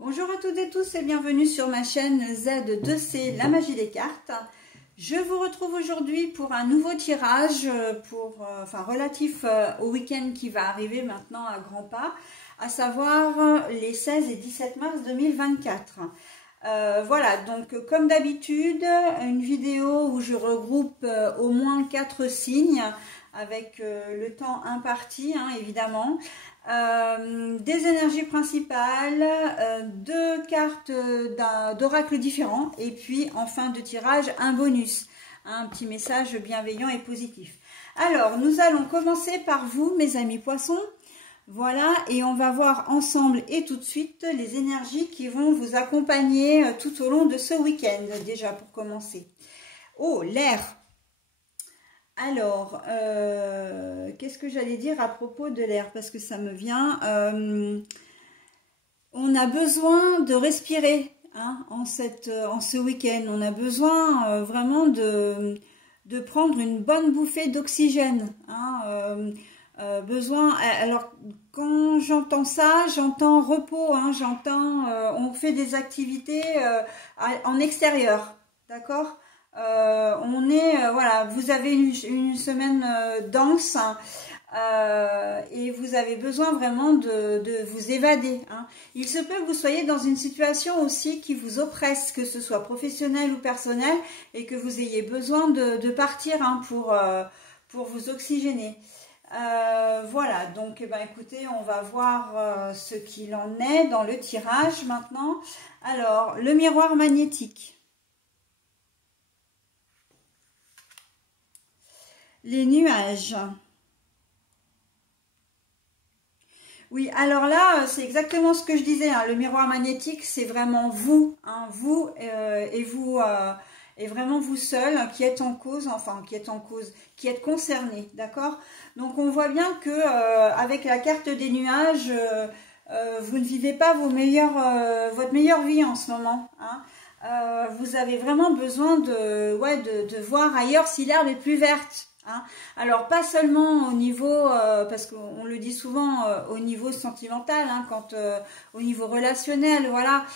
Bonjour à toutes et tous et bienvenue sur ma chaîne Z2C, la magie des cartes. Je vous retrouve aujourd'hui pour un nouveau tirage relatif au week-end qui va arriver maintenant à grands pas, à savoir les 16 et 17 mars 2024. Voilà, donc comme d'habitude, une vidéo où je regroupe au moins 4 signes avec le temps imparti, évidemment. Des énergies principales, deux cartes d'oracle différents et puis en fin de tirage un bonus, un petit message bienveillant et positif. Alors nous allons commencer par vous mes amis poissons, voilà, et on va voir ensemble et tout de suite les énergies qui vont vous accompagner tout au long de ce week-end déjà pour commencer. Oh, l'air. Alors, qu'est-ce que j'allais dire à propos de l'air? Parce que ça me vient. On a besoin de respirer en ce week-end. On a besoin vraiment de prendre une bonne bouffée d'oxygène. Alors, quand j'entends ça, j'entends repos. J'entends on fait des activités en extérieur. D'accord? Voilà, vous avez une semaine dense et vous avez besoin vraiment de vous évader. Il se peut que vous soyez dans une situation aussi qui vous oppresse, que ce soit professionnel ou personnel, et que vous ayez besoin de partir pour vous oxygéner. Voilà, donc écoutez, on va voir ce qu'il en est dans le tirage maintenant. Alors, le miroir magnétique. Les nuages. Oui, alors là, c'est exactement ce que je disais. Le miroir magnétique, c'est vraiment vous, vous et vous, et vraiment vous seul qui êtes en cause, qui êtes concerné, d'accord? Donc on voit bien que avec la carte des nuages, vous ne vivez pas votre meilleure vie en ce moment. Vous avez vraiment besoin de voir ailleurs si l'herbe est plus verte. Alors pas seulement au niveau, parce qu'on le dit souvent au niveau sentimental, au niveau relationnel, voilà,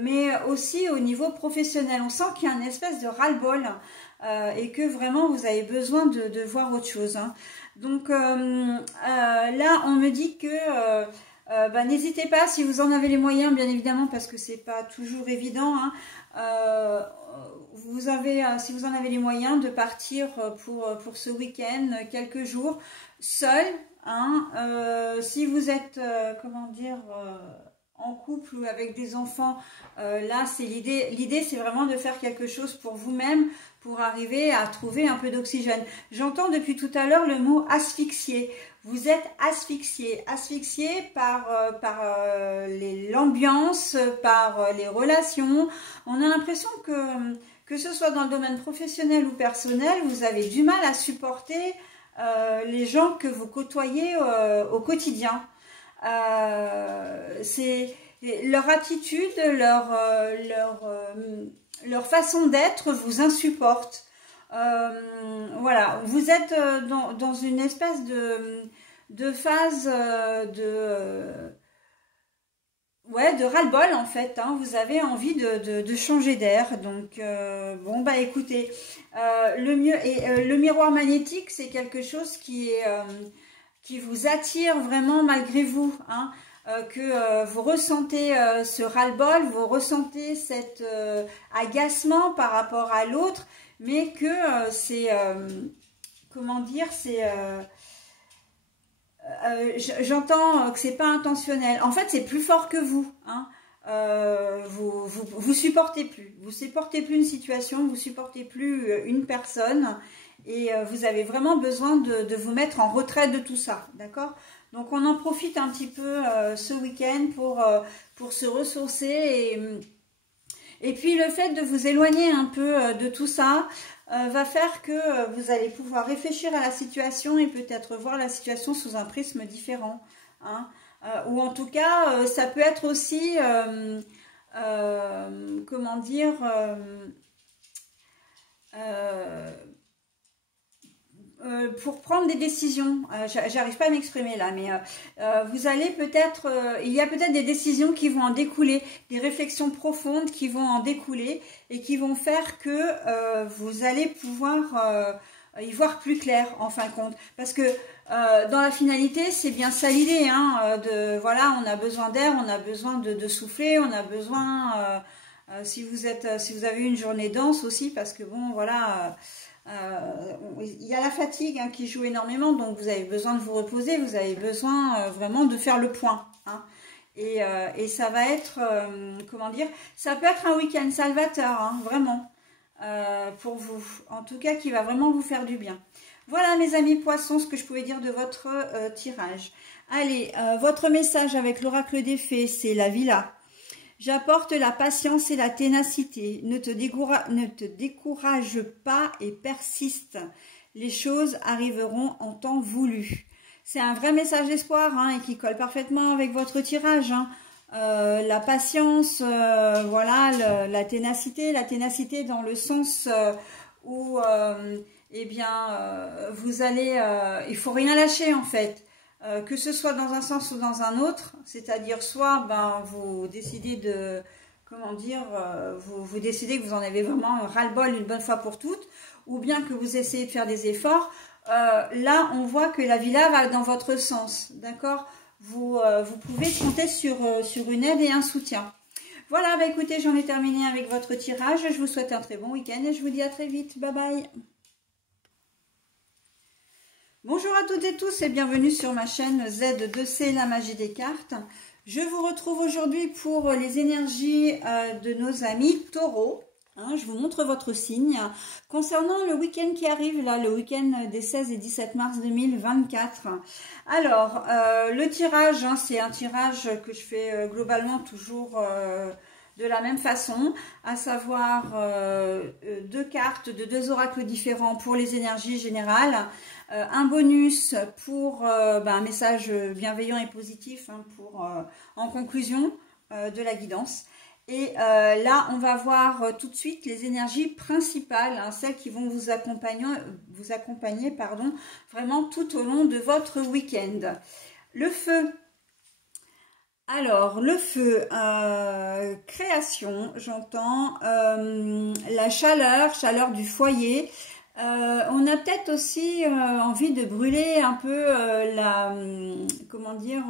mais aussi au niveau professionnel. On sent qu'il y a une espèce de ras-le-bol et que vraiment vous avez besoin de voir autre chose. Donc là, on me dit que n'hésitez pas si vous en avez les moyens, bien évidemment, parce que c'est pas toujours évident. Si vous en avez les moyens de partir pour ce week-end, quelques jours, seul. Si vous êtes, en couple ou avec des enfants, là, c'est l'idée, c'est vraiment de faire quelque chose pour vous-même, pour arriver à trouver un peu d'oxygène. J'entends depuis tout à l'heure le mot asphyxié. Vous êtes asphyxié par l'ambiance, par les relations. On a l'impression que ce soit dans le domaine professionnel ou personnel, vous avez du mal à supporter les gens que vous côtoyez au quotidien. C'est leur attitude, leur façon d'être vous insupporte. Voilà, vous êtes dans une espèce de phase de ras-le-bol en fait. Vous avez envie de changer d'air. Donc bon écoutez, le miroir magnétique, c'est quelque chose qui vous attire vraiment malgré vous. Que vous ressentez ce ras-le-bol, vous ressentez cet agacement par rapport à l'autre, mais que c'est j'entends que c'est pas intentionnel. En fait, c'est plus fort que vous. Vous supportez plus. Vous supportez plus une situation, vous supportez plus une personne, et vous avez vraiment besoin de vous mettre en retrait de tout ça, d'accord? Donc on en profite un petit peu ce week-end pour se ressourcer, et puis le fait de vous éloigner un peu de tout ça va faire que vous allez pouvoir réfléchir à la situation et peut-être voir la situation sous un prisme différent. Ou en tout cas, ça peut être aussi, pour prendre des décisions. J'arrive pas à m'exprimer là, mais vous allez peut-être, il y a peut-être des décisions qui vont en découler, des réflexions profondes qui vont en découler et qui vont faire que vous allez pouvoir y voir plus clair en fin de compte. Parce que dans la finalité, c'est bien ça l'idée, hein, voilà, on a besoin d'air, on a besoin de souffler, on a besoin, si vous avez une journée dense aussi, parce que bon, voilà. Il y a la fatigue hein, qui joue énormément, donc vous avez besoin de vous reposer, vous avez besoin vraiment de faire le point. Hein. Et ça va être, comment dire, ça peut être un week-end salvateur, hein, vraiment, pour vous. En tout cas, qui va vraiment vous faire du bien. Voilà mes amis poissons, ce que je pouvais dire de votre tirage. Allez, votre message avec l'oracle des fées, c'est la villa. J'apporte la patience et la ténacité. Ne te décourage pas et persiste. Les choses arriveront en temps voulu. C'est un vrai message d'espoir hein, et qui colle parfaitement avec votre tirage. Hein. La patience, voilà, la ténacité dans le sens où, eh bien, vous allez, il faut rien lâcher en fait. Que ce soit dans un sens ou dans un autre, c'est-à-dire soit ben, vous décidez de, comment dire, vous décidez que vous en avez vraiment ras-le-bol une bonne fois pour toutes, ou bien que vous essayez de faire des efforts, là on voit que la villa va dans votre sens, d'accord, vous pouvez compter sur une aide et un soutien. Voilà, bah écoutez, j'en ai terminé avec votre tirage, je vous souhaite un très bon week-end et je vous dis à très vite, bye bye. Bonjour à toutes et tous et bienvenue sur ma chaîne Z2C, la magie des cartes. Je vous retrouve aujourd'hui pour les énergies de nos amis taureaux. Hein, je vous montre votre signe. Concernant le week-end qui arrive, là, le week-end des 16 et 17 mars 2024. Alors, le tirage, hein, c'est un tirage que je fais globalement toujours de la même façon, à savoir deux cartes de deux oracles différents pour les énergies générales. Un bonus pour un message bienveillant et positif hein, pour, en conclusion de la guidance. Et là, on va voir tout de suite les énergies principales, hein, celles qui vont vous accompagner pardon, vraiment tout au long de votre week-end. Le feu. Alors, le feu, création, j'entends, la chaleur du foyer. On a peut-être aussi envie de brûler un peu comment dire,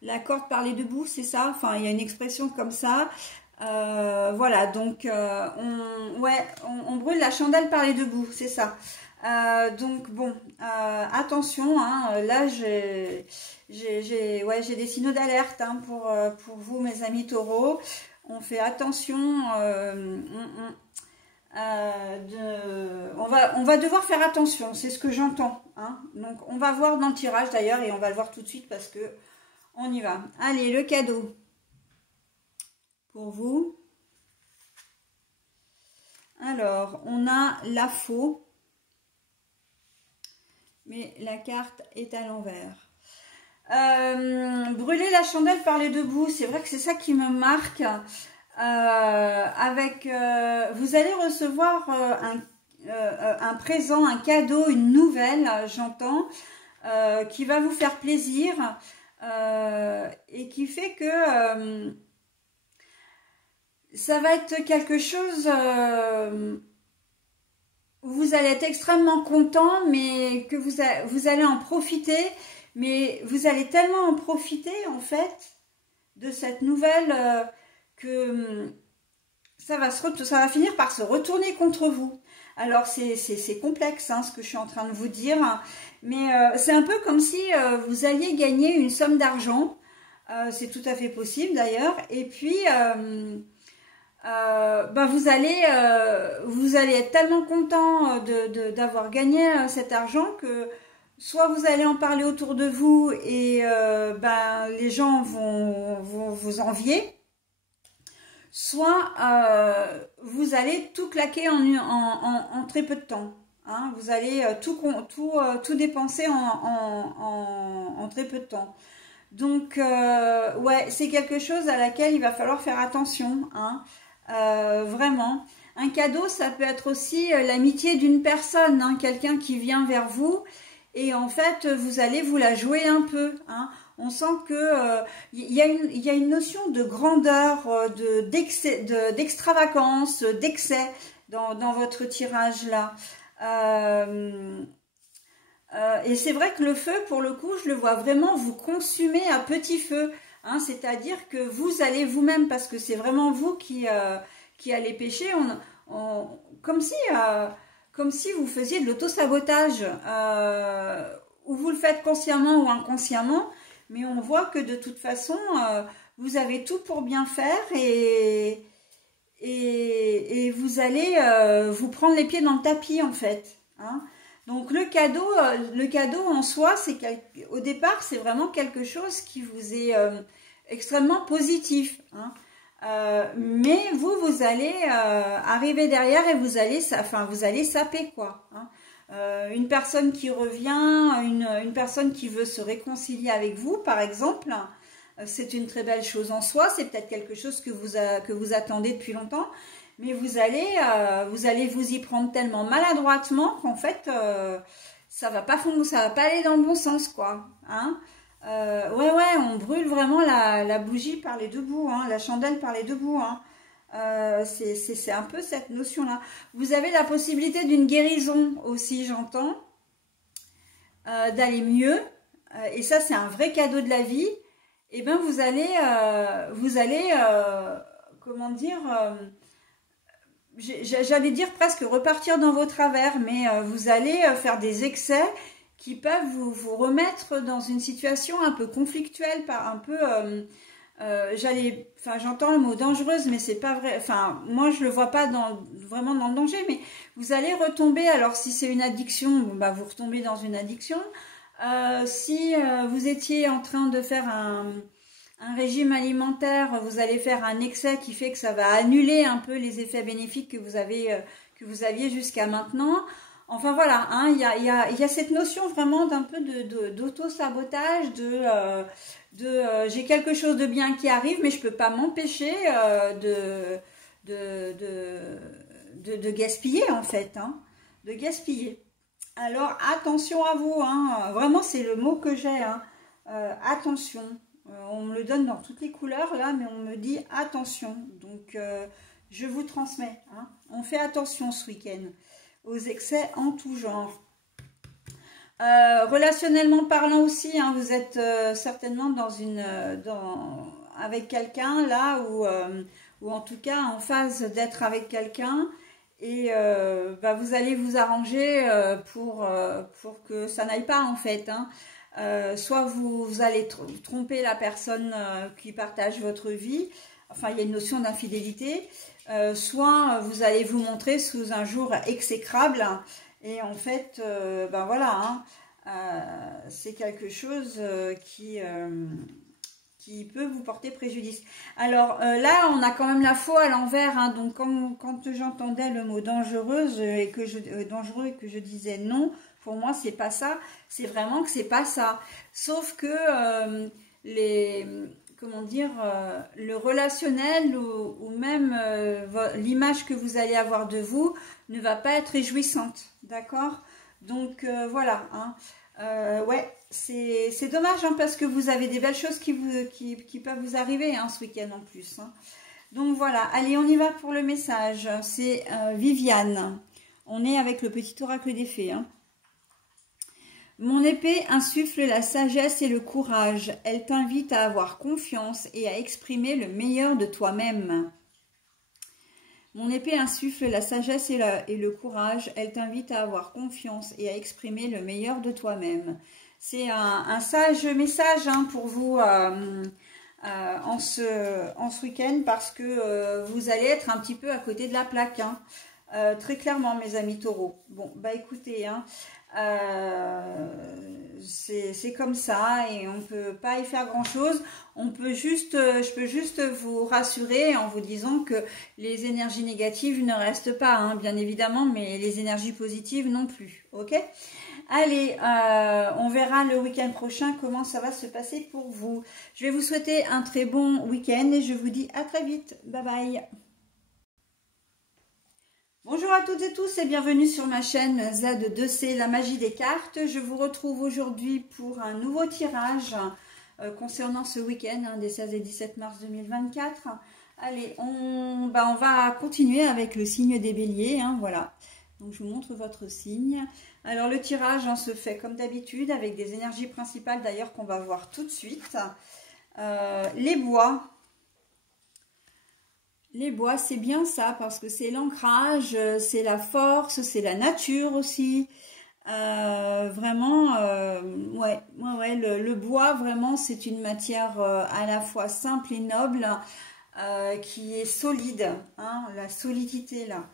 la corde par les deux bouts, c'est ça? Enfin, il y a une expression comme ça. Voilà, donc on brûle la chandelle par les deux bouts, c'est ça. Donc bon, attention, hein, là j'ai des signaux d'alerte hein, pour vous mes amis taureaux. On fait attention. On va devoir faire attention, c'est ce que j'entends. Hein. Donc on va voir dans le tirage d'ailleurs et on va le voir tout de suite parce que on y va. Allez, le cadeau pour vous. Alors, on a la faux, mais la carte est à l'envers. Brûler la chandelle par les deux bouts, c'est vrai que c'est ça qui me marque. Vous allez recevoir un présent, un cadeau, une nouvelle, j'entends, qui va vous faire plaisir et qui fait que ça va être quelque chose où vous allez être extrêmement content, mais que vous allez en profiter, mais vous allez tellement en profiter en fait de cette nouvelle que ça va finir par se retourner contre vous. Alors c'est complexe hein, ce que je suis en train de vous dire, mais c'est un peu comme si vous alliez gagner une somme d'argent, c'est tout à fait possible d'ailleurs, et puis vous allez être tellement content d'avoir gagné cet argent que soit vous allez en parler autour de vous et les gens vont vous envier, soit vous allez tout claquer en très peu de temps. Hein, vous allez tout dépenser en très peu de temps. Donc, ouais, c'est quelque chose à laquelle il va falloir faire attention. Hein, vraiment. Un cadeau, ça peut être aussi l'amitié d'une personne, hein, quelqu'un qui vient vers vous et en fait, vous allez vous la jouer un peu. Hein. On sent que il y a une notion de grandeur, d'extravagance, d'excès dans votre tirage là. Et c'est vrai que le feu, pour le coup, je le vois vraiment vous consumer à petit feu. Hein, c'est-à-dire que vous allez vous-même, parce que c'est vraiment vous qui allez pêcher, comme si vous faisiez de l'auto-sabotage, ou vous le faites consciemment ou inconsciemment, mais on voit que de toute façon, vous avez tout pour bien faire et vous allez vous prendre les pieds dans le tapis en fait. Hein. Donc le cadeau en soi, au départ, c'est vraiment quelque chose qui vous est extrêmement positif. Hein. Mais vous allez arriver derrière et vous allez saper quoi. Hein. Une personne qui revient, une personne qui veut se réconcilier avec vous, par exemple, c'est une très belle chose en soi. C'est peut-être quelque chose que vous attendez depuis longtemps. Mais vous allez vous y prendre tellement maladroitement qu'en fait, ça va pas aller dans le bon sens, quoi. Hein. Ouais, on brûle vraiment la bougie par les deux bouts, hein, la chandelle par les deux bouts. Hein. C'est un peu cette notion-là. Vous avez la possibilité d'une guérison aussi, j'entends, d'aller mieux. Et ça, c'est un vrai cadeau de la vie. Et bien, vous allez comment dire... j'allais dire presque repartir dans vos travers, mais vous allez faire des excès qui peuvent vous remettre dans une situation un peu conflictuelle, un peu, j'entends le mot dangereuse, mais c'est pas vrai, enfin, moi je le vois pas vraiment dans le danger, mais vous allez retomber, alors si c'est une addiction, bon, bah, vous retombez dans une addiction, si vous étiez en train de faire un régime alimentaire, vous allez faire un excès qui fait que ça va annuler un peu les effets bénéfiques que vous aviez jusqu'à maintenant. Enfin voilà, hein, il y a cette notion vraiment d'un peu d'auto-sabotage, j'ai quelque chose de bien qui arrive, mais je peux pas m'empêcher de gaspiller en fait, hein, de gaspiller. Alors attention à vous, hein, vraiment c'est le mot que j'ai, hein, attention. On me le donne dans toutes les couleurs là, mais on me dit attention. Donc je vous transmets. Hein. On fait attention ce week-end aux excès en tout genre. Relationnellement parlant aussi, hein, vous êtes certainement avec quelqu'un là, ou en tout cas en phase d'être avec quelqu'un. Et bah, vous allez vous arranger pour que ça n'aille pas en fait. Hein. Soit vous allez tromper la personne qui partage votre vie, enfin il y a une notion d'infidélité, soit vous allez vous montrer sous un jour exécrable et en fait ben voilà, hein, c'est quelque chose qui peut vous porter préjudice. Alors là on a quand même la faux à l'envers, hein, donc quand j'entendais le mot dangereuse dangereux et que je disais non, pour moi, c'est pas ça. C'est vraiment que c'est pas ça. Sauf que le relationnel ou même l'image que vous allez avoir de vous ne va pas être réjouissante. D'accord? Donc voilà. Hein. Ouais, c'est dommage hein, parce que vous avez des belles choses qui peuvent vous arriver hein, ce week-end en plus. Hein. Donc voilà. Allez, on y va pour le message. C'est Viviane. On est avec le petit oracle des fées. Hein. Mon épée insuffle la sagesse et le courage. Elle t'invite à avoir confiance et à exprimer le meilleur de toi-même. Mon épée insuffle la sagesse et le courage. Elle t'invite à avoir confiance et à exprimer le meilleur de toi-même. C'est un sage message hein, pour vous en ce week-end parce que vous allez être un petit peu à côté de la plaque. Hein. Très clairement, mes amis taureaux. Bon, bah écoutez, hein, c'est comme ça et on peut pas y faire grand chose. Je peux juste vous rassurer en vous disant que les énergies négatives ne restent pas, hein, bien évidemment, mais les énergies positives non plus. Ok? Allez, on verra le week-end prochain comment ça va se passer pour vous. Je vais vous souhaiter un très bon week-end et je vous dis à très vite. Bye bye. Bonjour à toutes et tous et bienvenue sur ma chaîne Z2C, la magie des cartes. Je vous retrouve aujourd'hui pour un nouveau tirage concernant ce week-end des 16 et 17 mars 2024. Allez, on va continuer avec le signe des béliers, voilà. Donc je vous montre votre signe. Alors le tirage se fait comme d'habitude avec des énergies principales d'ailleurs qu'on va voir tout de suite. Les bois. Les bois, c'est bien ça, parce que c'est l'ancrage, c'est la force, c'est la nature aussi. Vraiment, le bois, vraiment, c'est une matière à la fois simple et noble, qui est solide, la solidité là.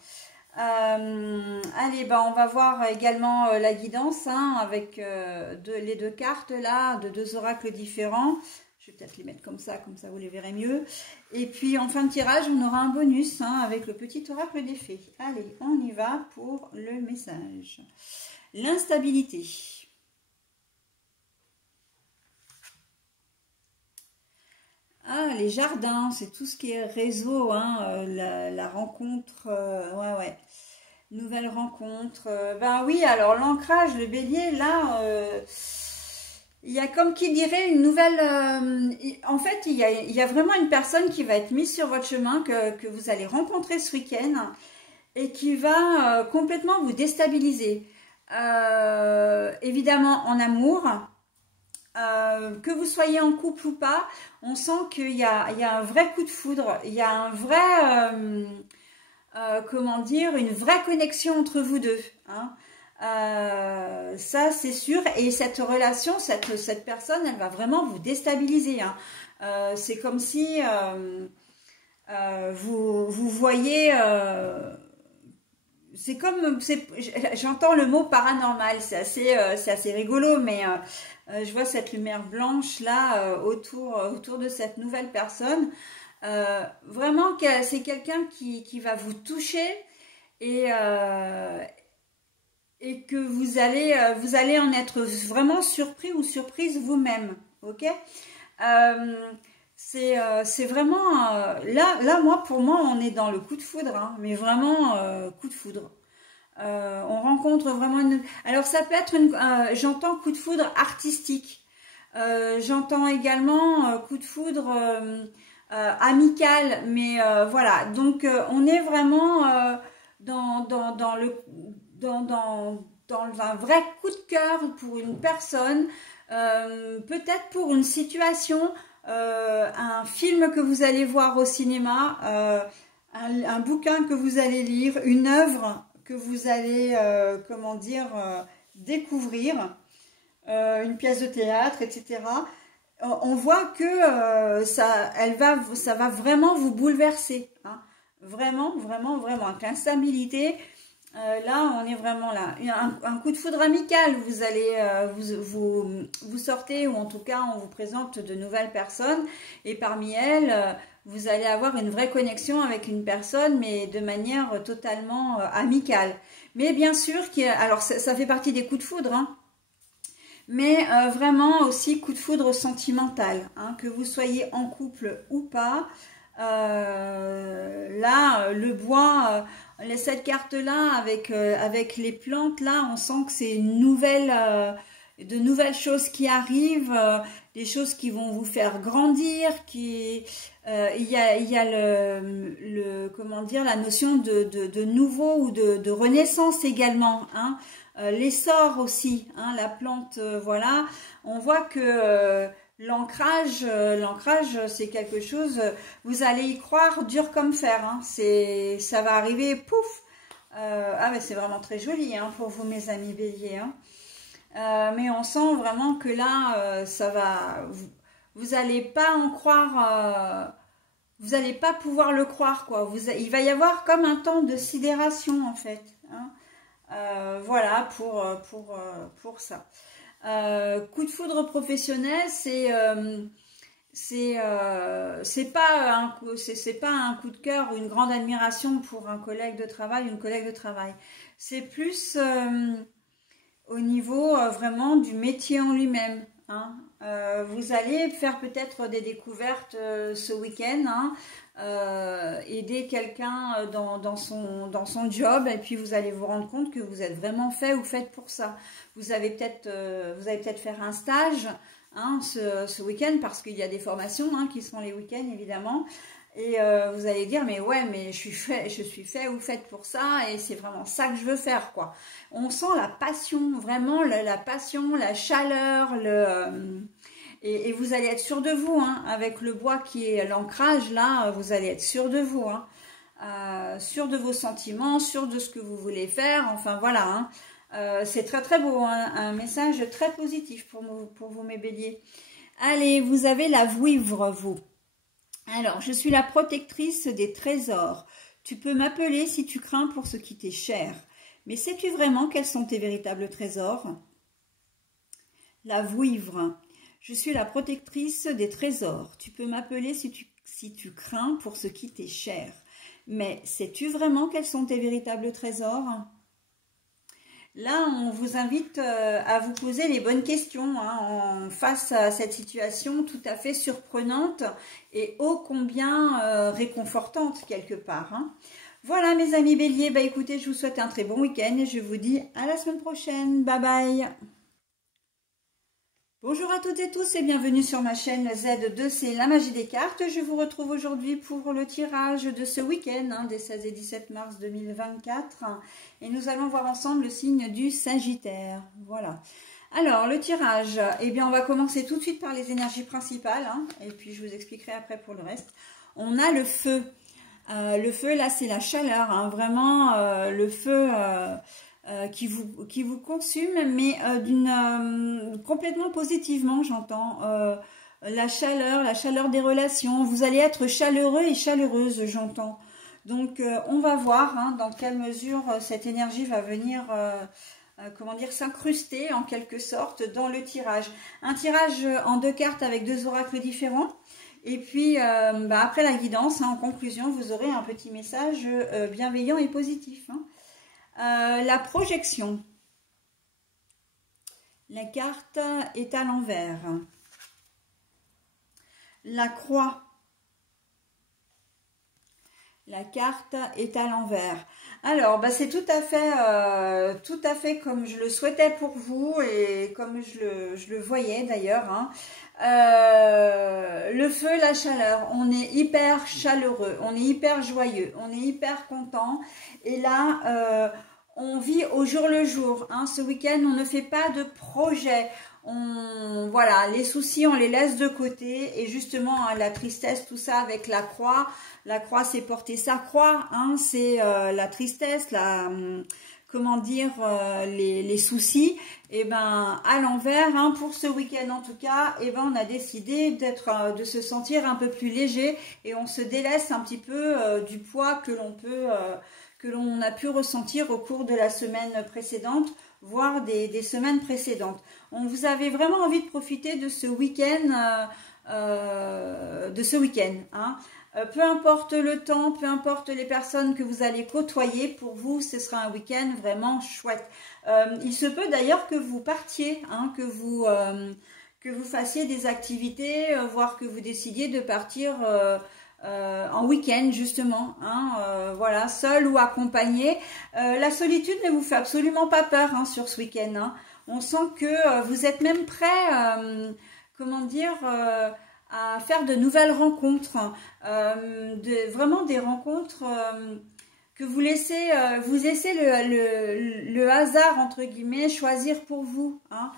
Allez, on va voir également la guidance avec les deux cartes là, de deux oracles différents. Je vais peut-être les mettre comme ça vous les verrez mieux. Et puis en fin de tirage, on aura un bonus avec le petit oracle des fées. Allez, on y va pour le message. L'instabilité. Ah, les jardins, c'est tout ce qui est réseau, la rencontre, nouvelle rencontre. Ben oui, alors l'ancrage, le bélier, là... il y a comme qui dirait une nouvelle... en fait, il y a vraiment une personne qui va être mise sur votre chemin, que vous allez rencontrer ce week-end, et qui va complètement vous déstabiliser. Évidemment, en amour, que vous soyez en couple ou pas, on sent qu'il y a un vrai coup de foudre, il y a un vrai... comment dire, une vraie connexion entre vous deux, ça c'est sûr, et cette relation, cette personne, elle va vraiment vous déstabiliser, c'est comme si vous voyez, c'est comme, j'entends le mot paranormal, c'est assez rigolo, mais je vois cette lumière blanche là autour de cette nouvelle personne. Vraiment, c'est quelqu'un qui va vous toucher et que vous allez en être vraiment surpris ou surprise vous-même, ok. C'est vraiment là pour moi on est dans le coup de foudre, mais vraiment coup de foudre. On rencontre vraiment alors ça peut être j'entends coup de foudre artistique, j'entends également coup de foudre amical, mais voilà, donc on est vraiment dans un vrai coup de cœur pour une personne, peut-être pour une situation, un film que vous allez voir au cinéma, un bouquin que vous allez lire, une œuvre que vous allez, comment dire, découvrir, une pièce de théâtre, etc. On voit que ça va vraiment vous bouleverser, vraiment, vraiment, vraiment, avec l'instabilité. Là, on est vraiment là. Un coup de foudre amical, vous allez, vous sortez, ou en tout cas, on vous présente de nouvelles personnes, et parmi elles, vous allez avoir une vraie connexion avec une personne, mais de manière totalement amicale. Mais bien sûr, alors ça fait partie des coups de foudre, mais vraiment aussi coup de foudre sentimental, que vous soyez en couple ou pas. Là, le bois, cette carte-là, avec les plantes, là, on sent que c'est de nouvelles choses qui arrivent, des choses qui vont vous faire grandir, il y a comment dire, la notion de nouveau ou de renaissance également, l'essor aussi, la plante, voilà. On voit que l'ancrage, c'est quelque chose, vous allez y croire dur comme fer, ça va arriver, pouf. Mais c'est vraiment très joli pour vous, mes amis béliers, mais on sent vraiment que là, ça va, vous n'allez pas en croire, vous n'allez pas pouvoir le croire, quoi. Il va y avoir comme un temps de sidération, en fait, voilà pour ça. Coup de foudre professionnel, c'est pas un coup de cœur ou une grande admiration pour un collègue de travail, une collègue de travail. C'est plus au niveau vraiment du métier en lui-même, Vous allez faire peut-être des découvertes ce week-end, hein, aider quelqu'un dans son job, et puis vous allez vous rendre compte que vous êtes vraiment fait ou faite pour ça. Vous allez peut-être faire un stage, hein, ce week-end, parce qu'il y a des formations, hein, qui seront les week-ends évidemment. Et vous allez dire, mais ouais, mais je suis fait ou faite pour ça, et c'est vraiment ça que je veux faire, quoi. On sent la passion, vraiment la passion, la chaleur, et vous allez être sûr de vous, hein, avec le bois qui est l'ancrage, là, vous allez être sûr de vous, hein, sûr de vos sentiments, sûr de ce que vous voulez faire, enfin voilà, hein. C'est très très beau, hein, un message très positif pour vous mes béliers. Allez, vous avez la vouivre, vous. Alors, je suis la protectrice des trésors. Tu peux m'appeler si tu crains pour ce qui t'est cher. Mais sais-tu vraiment quels sont tes véritables trésors? La vouivre. Je suis la protectrice des trésors. Tu peux m'appeler si tu crains pour ce qui t'est cher. Mais sais-tu vraiment quels sont tes véritables trésors? Là, on vous invite à vous poser les bonnes questions, hein, face à cette situation tout à fait surprenante et ô combien réconfortante quelque part, hein. Voilà mes amis béliers, bah écoutez, je vous souhaite un très bon week-end et je vous dis à la semaine prochaine. Bye bye. Bonjour à toutes et tous et bienvenue sur ma chaîne Z2, c'est la magie des cartes. Je vous retrouve aujourd'hui pour le tirage de ce week-end, hein, des 16 et 17 mars 2024. Et nous allons voir ensemble le signe du Sagittaire. Voilà. Alors, le tirage, eh bien, on va commencer tout de suite par les énergies principales, hein, et puis je vous expliquerai après pour le reste. On a le feu. Le feu, là, c'est la chaleur, hein, vraiment le feu... qui vous consume, mais complètement positivement, j'entends. La chaleur des relations. Vous allez être chaleureux et chaleureuse, j'entends. Donc, on va voir, hein, dans quelle mesure cette énergie va venir, comment dire, s'incruster en quelque sorte dans le tirage. Un tirage en 2 cartes avec 2 oracles différents. Et puis, après la guidance, hein, en conclusion, vous aurez un petit message bienveillant et positif, hein. La projection. La carte est à l'envers. La croix. La carte est à l'envers. Alors, c'est tout à fait comme je le souhaitais pour vous et comme je le voyais d'ailleurs, hein. Le feu, la chaleur, on est hyper chaleureux, on est hyper joyeux, on est hyper content. Et là, on vit au jour le jour, hein. Ce week-end, on ne fait pas de projet. Voilà, les soucis, on les laisse de côté. Et justement, hein, la tristesse, tout ça avec la croix. La croix, c'est porter sa croix, hein. C'est la tristesse, comment dire, les soucis. Et ben, à l'envers, hein, pour ce week-end en tout cas, et ben, on a décidé de se sentir un peu plus léger. Et on se délaisse un petit peu du poids que l'on a pu ressentir au cours de la semaine précédente, voire des semaines précédentes. Vous avez vraiment envie de profiter de ce week-end, hein. Peu importe le temps, peu importe les personnes que vous allez côtoyer, pour vous, ce sera un week-end vraiment chouette. Il se peut d'ailleurs que vous partiez, hein, que vous fassiez des activités, voire que vous décidiez de partir... en week-end justement, hein, voilà, seul ou accompagné. La solitude ne vous fait absolument pas peur, hein, sur ce week-end, hein. On sent que vous êtes même prêt, comment dire, à faire de nouvelles rencontres, vraiment des rencontres que vous laissez le hasard entre guillemets choisir pour vous, hein.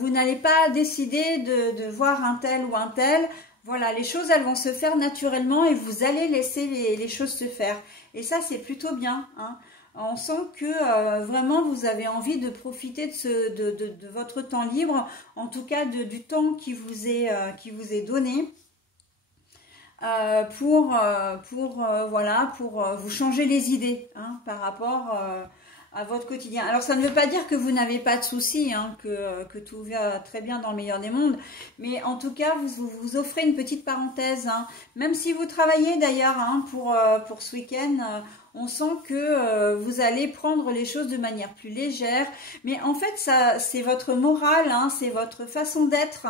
Vous n'allez pas décider de voir un tel ou un tel. Voilà, les choses, elles vont se faire naturellement et vous allez laisser les choses se faire. Et ça, c'est plutôt bien, hein. On sent que vraiment, vous avez envie de profiter de votre temps libre, en tout cas du temps qui vous est donné, pour vous changer les idées, hein, par rapport à votre quotidien. Alors, ça ne veut pas dire que vous n'avez pas de soucis, hein, que tout va très bien dans le meilleur des mondes, mais en tout cas, vous offrez une petite parenthèse, hein. Même si vous travaillez d'ailleurs, hein, pour ce week-end, on sent que vous allez prendre les choses de manière plus légère, mais en fait, ça, c'est votre morale, hein, c'est votre façon d'être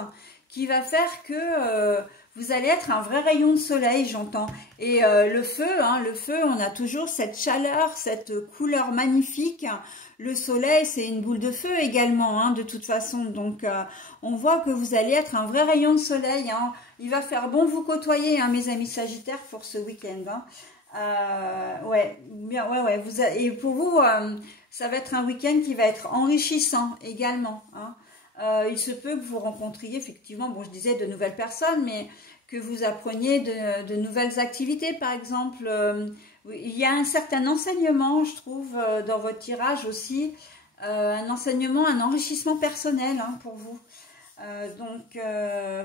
qui va faire que vous allez être un vrai rayon de soleil, j'entends. Et le feu, on a toujours cette chaleur, cette couleur magnifique. Le soleil, c'est une boule de feu également, hein, de toute façon. Donc, on voit que vous allez être un vrai rayon de soleil, hein. Il va faire bon vous côtoyer, hein, mes amis Sagittaires, pour ce week-end, hein. Ouais, bien, ouais. Et pour vous, ça va être un week-end qui va être enrichissant également, hein. Il se peut que vous rencontriez effectivement, bon, je disais de nouvelles personnes, mais que vous appreniez de nouvelles activités, par exemple. Il y a un certain enseignement, je trouve, dans votre tirage aussi, un enseignement, un enrichissement personnel, hein, pour vous. Donc,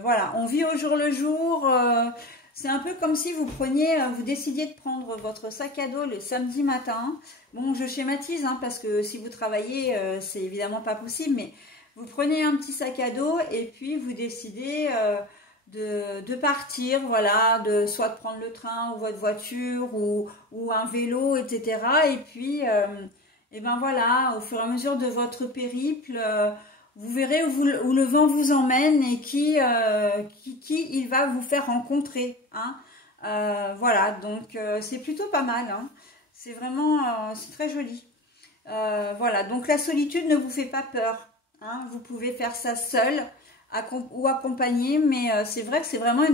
voilà, on vit au jour le jour. C'est un peu comme si vous décidiez de prendre votre sac à dos le samedi matin. Bon, je schématise, hein, parce que si vous travaillez, c'est évidemment pas possible, mais vous prenez un petit sac à dos et puis vous décidez de partir, voilà, soit de prendre le train ou votre voiture ou un vélo, etc. Et puis, et ben voilà, au fur et à mesure de votre périple, vous verrez où le vent vous emmène et qui il va vous faire rencontrer, hein. Voilà, donc c'est plutôt pas mal, hein. C'est vraiment, c'est très joli. Voilà, donc la solitude ne vous fait pas peur, hein. Vous pouvez faire ça seul ou accompagné, mais c'est vrai que c'est vraiment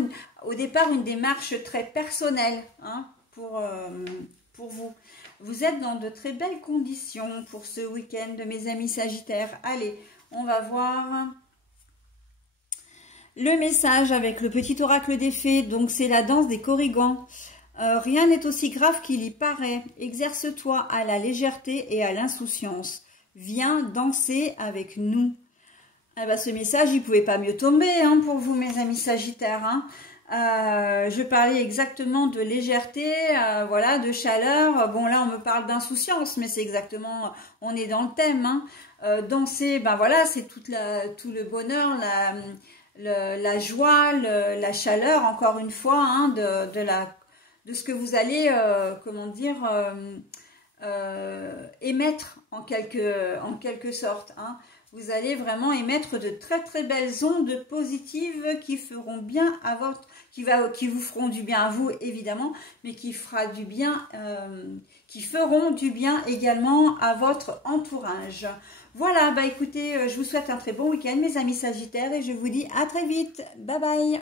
au départ une démarche très personnelle, hein, pour vous. Vous êtes dans de très belles conditions pour ce week-end, mes amis Sagittaires. Allez, on va voir le message avec le petit oracle des fées. Donc c'est la danse des corrigans. Rien n'est aussi grave qu'il y paraît. Exerce-toi à la légèreté et à l'insouciance. Viens danser avec nous. Eh ben, ce message, il ne pouvait pas mieux tomber, hein, pour vous, mes amis Sagittaires, hein. Je parlais exactement de légèreté, voilà, de chaleur. Bon, là, on me parle d'insouciance, mais c'est exactement, on est dans le thème, hein. Danser, ben voilà, c'est tout le bonheur, la joie, la chaleur, encore une fois, hein, de ce que vous allez, comment dire, émettre en quelque sorte, hein. Vous allez vraiment émettre de très très belles ondes positives qui feront bien à qui vous feront du bien à vous évidemment, mais qui feront du bien également à votre entourage. Voilà, bah écoutez, je vous souhaite un très bon week-end mes amis Sagittaires et je vous dis à très vite. Bye bye.